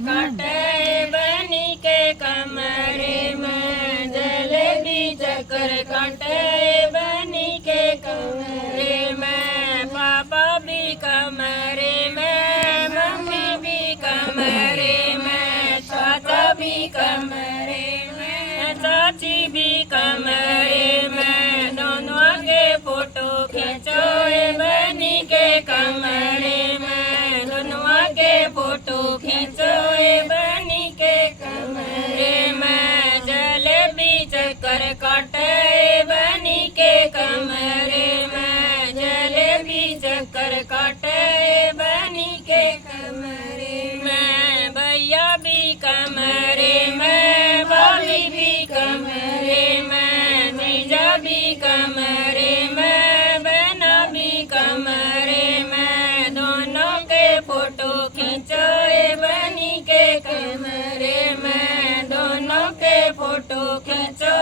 काटे बनी के कमरे में जलेबी चक्कर काटे बनी के कमरे में पापा भी कमरे में मम्मी भी कमरे में चाचा भी कमरे में चाची भी कमरे में दोनों आगे फोटो खींचो बनी के कमरे में दोनों आगे फोटो खींचो बनी के कमरे में जलेबी चक्कर काटे बनी के कमरे में जलेबी चक्कर काटे बनी के कमरे में भैया भी कमरे में भाभी भी कमरे में जीजा भी कमरे में बहना भी कमरे में दोनों के फोटो खींचो बनी के कमरे में दोनों के फोटो खींचो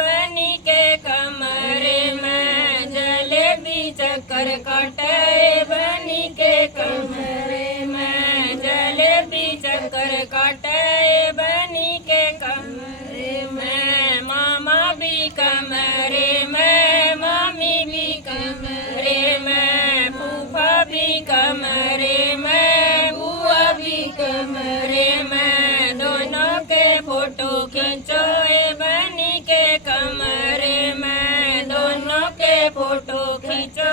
बनी के कमरे में जलेबी चक्कर काटे बनी के कमरे में जलेबी चक्कर काटे बनी के कमरे में मामा भी कमरे में मामी भी कमरे में फूफा भी कमरे में बुआ भी कमरे में दोनों के फोटो खींचो बनी के कमरे में दोनों के फोटो खींचो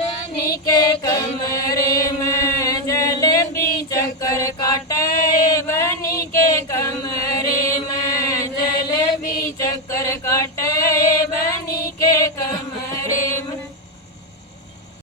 बनी के कमरे में जलेबी चक्कर काटे बनी के कमरे में जलेबी चक्कर काटे